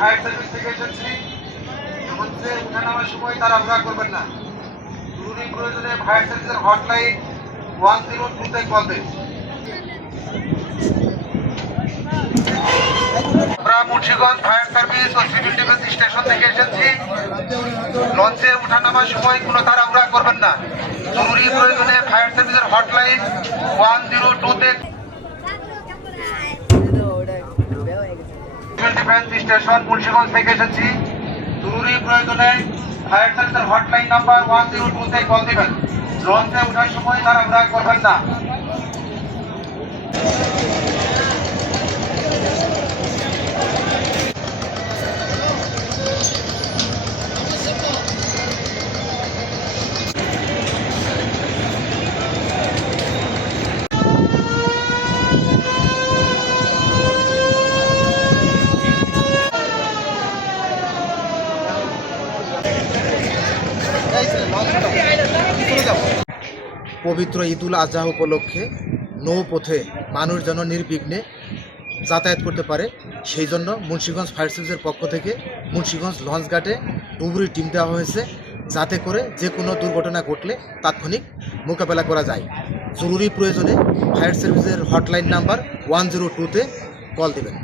Fire service থেকে এসেছি। সমুদ্রে উঠানামার সময় তাড়াহুড়া করবেন না। জরুরি প্রয়োজনে ফায়ার সার্ভিসের হটলাইন 102-তে কল দিন। আমরা মুন্সিগঞ্জ ফায়ার সার্ভিস ও সিভিল ডিফেন্স স্টেশন থেকে এসেছি। লঞ্চে উঠানামার সময় কোনো তাড়াহুড়া করবেন না। জরুরি প্রয়োজনে ফায়ার সার্ভিসের হটলাইন 102-তে সিভিল ডিফেন্স স্টেশন মুন্সিগঞ্জ থেকে এসেছি। জরুরি প্রয়োজনে ফায়ার সার্ভিসের হটলাইন নাম্বার 102-তে কল দিবেন। লঞ্চে ওঠার সময় তাড়াহুড়া করবেন না। পবিত্র ঈদুল আজহা উপলক্ষে নৌপথে মানুষ যেন নির্বিঘ্নে যাতায়াত করতে পারে, সেই জন্য মুন্সিগঞ্জ ফায়ার সার্ভিসের পক্ষ থেকে মুন্সিগঞ্জ লঞ্চঘাটে ডুবুরি টিম দেওয়া হয়েছে, যাতে করে যে কোনো দুর্ঘটনা ঘটলে তাৎক্ষণিক মোকাবেলা করা যায়। জরুরি প্রয়োজনে ফায়ার সার্ভিসের হটলাইন নাম্বার 102-তে কল দেবেন।